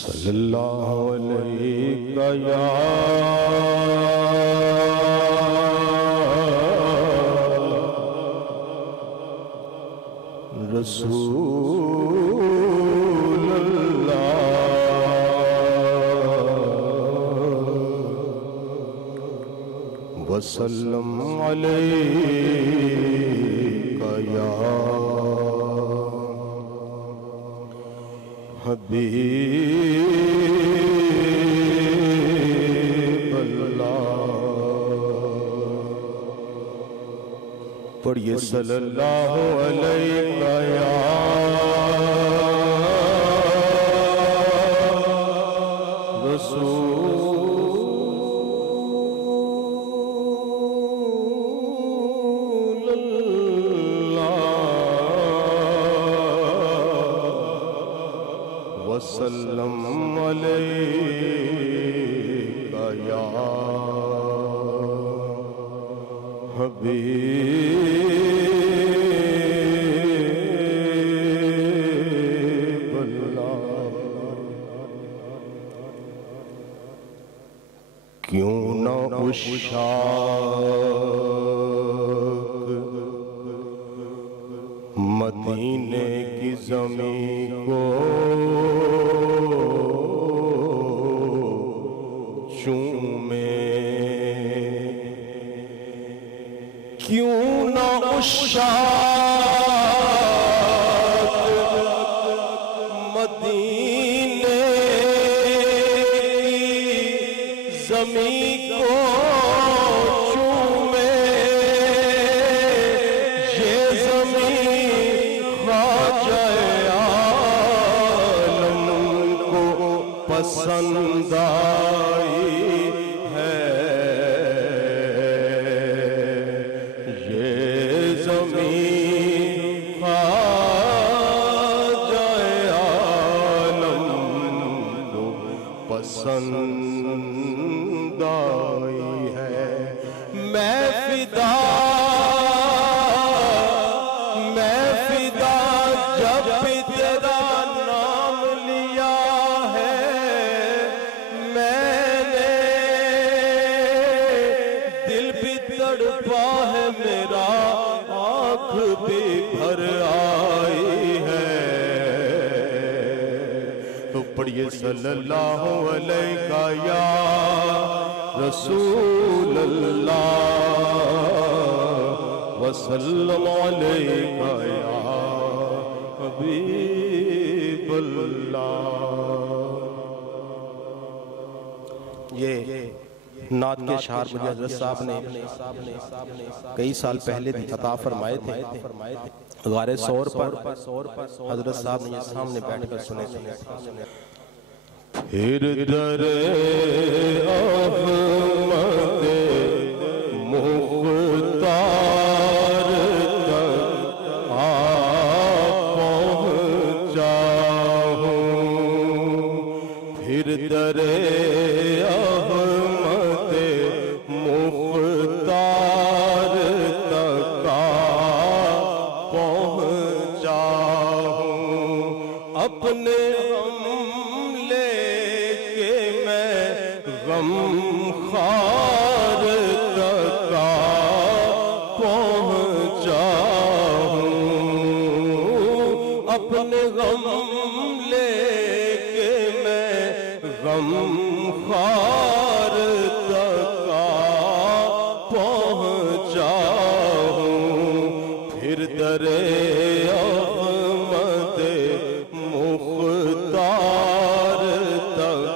صلی اللہ علیہ یا رسول اللہ وسلم علیہ یا حبیب اللہ پڑھیے صلی اللہ علیہ یا رسول اللہ وسلم علیہ یا حبیب اللہ کیوں نہ عشاق مدینے کی زمین کو چومے کیوں نہ عشاق مدینے کی زمین کو چومے یہ زمین خواجہ عالم کو پسند آئی ہے یہ زمین خواجہ عالم کو پسند آئی ہے میں فدا جب تیرا نام لیا ہے میں نے دل بھی تڑپا ہے میرا آنکھ بھی بھر آئی ہے تو پڑھیے صلی اللہ علیہ یا رسول اللہ وسلم علیہ یا حبیب اللہ یہ نعت کے اشعار مجھے حضرت صاحب نے کئی سال پہلے بھی عطا فرمائے تھے غار سور پر حضرت صاحب نے یہ سامنے بیٹھ کر سنے تھے پھر در احمد مختار تک آ پہنچا ہوں پھر در احمد مختار تک آ پہنچا ہوں اپنے غم خار تک پہنچا ہوں اپنے غم لے کے میں غم خار تک پہنچا ہوں پھر در احمد مختار تک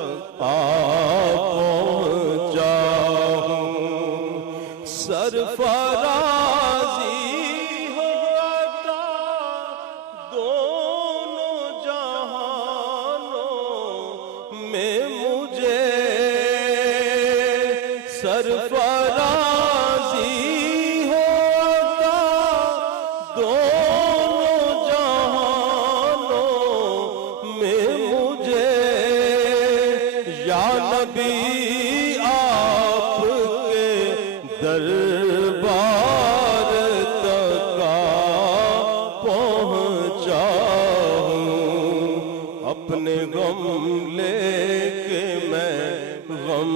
سرفرازی ہو عطا دونوں جہانوں میں مجھے سرفرازی ہو عطا دونوں جہانوں میں مجھے یا نبی دربار تک پہنچا ہوں اپنے غم لے کے میں غم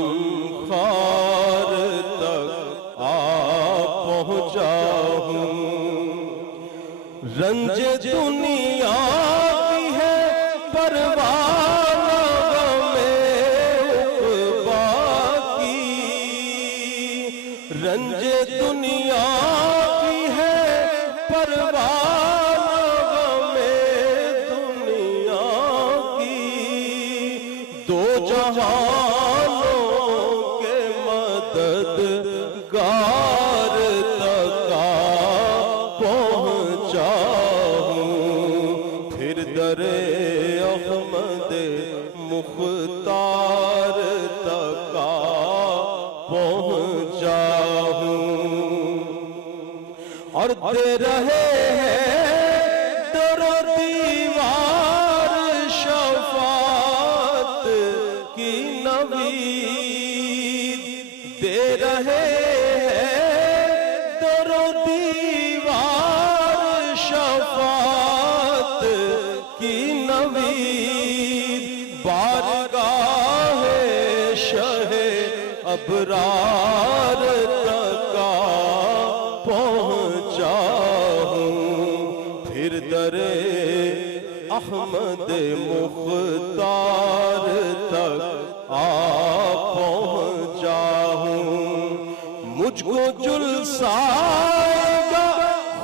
خار تک پہنچا ہوں. رنج دنیا کی ہے پرواہ غم عقبیٰ کی. رنج دنیا کی ہے پرواہ غم دنیا کی. دو جہانوں کے مددگار تک پہنچا ہوں. پھر در احمد مختار تک پہنچا ہوں. اور دے رہے ہیں در و دیوار شفاعت کی نوید. دے رہے ہیں در و دیوار شفاعت کی نوید. بارگاہ شہ ابرار تک پہنچا ہوں. پھر در احمد مختار تک پہنچا ہوں. مجھ کو جلسائے گا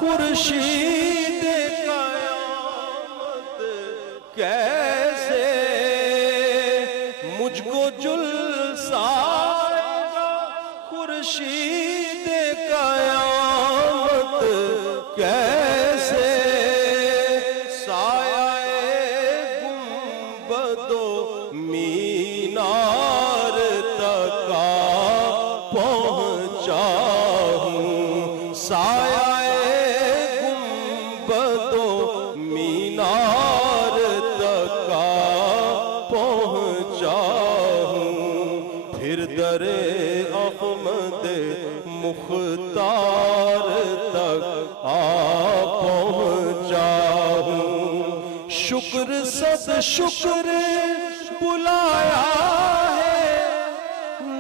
خورشید قیامت کیسے. مجھ کو جلسائے گا خورشید قیامت کیسے. سایہ گنبد و مینار تک پہنچا ہوں. سایہ گنبد و مینار تک پہنچا ہوں. پھر در احمد مختار تک پہنچا ہوں. شکر صد شکر بلایا ہے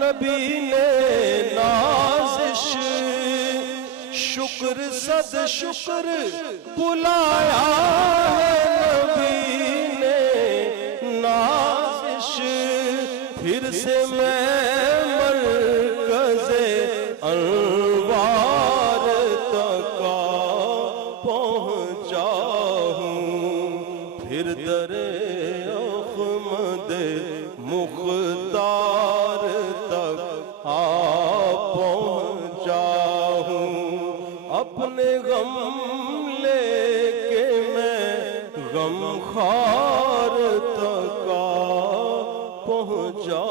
نبی نے نازش. شکر صد شکر بلایا ہے نبی نے نازش. پھر سے میں مرکز انوار تک پہنچا ہوں. پھر در احمد مختار تک پہنچا ہوں. اپنے غم لے کے میں غم خار تک پہنچا